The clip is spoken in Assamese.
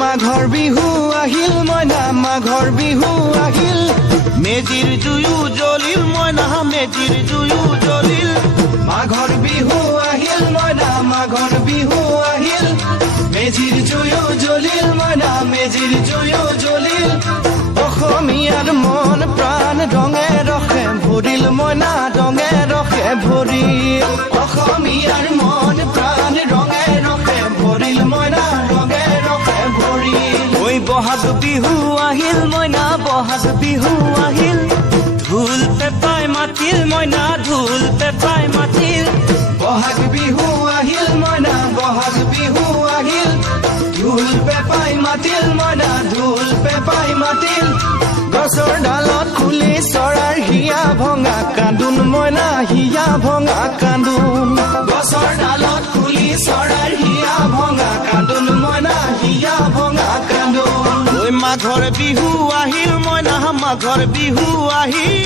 মাঘৰ বিহু আহিল মইনা মাঘৰ বিহু আহিল মেজিৰ জুয়ো জ্বলিল মইনা মেজিৰ জুয়ো জ্বলিল মাঘৰ বিহু আহিল মইনা মাঘৰ বিহু আহিল মেজিৰ জুয়ো জ্বলিল মইনা মেজিৰ জুয়ো জ্বলিল অসমীয়াৰ মন প্ৰাণ ৰঙে ৰসে ভৰিল মইনা ৰঙে ৰসে ভৰিল অসমীয়াৰ মন প্ৰাণ ৰঙে ৰসে ভৰিল মইনা ৰঙে ৰসে ভৰিল ঐ বহাগ বিহু আহিল মইনা বহাগ বিহু আহিল ঢোল পেপাই মাতিল মইনা ঢোল পেপাই মাতিল বহাগ বিহু আহিল মইনা বহাগ বিহু আহিল ঢোল পেপাই মাতিল মইনা ঢোল পেপাই মাতিল গছৰ ডালত খুলি চৰাৰ হিয়া ভঙা কান্দোন মইনা হিয়া ভঙা কান্দোন গছৰ ডালত খুলি চৰাৰ হিয়া ভঙা কান্দোন মইনা হিয়া ভঙা কান্দোন ঐ মাঘৰ বিহু আহিল মইনা মাঘৰ বিহু আহিল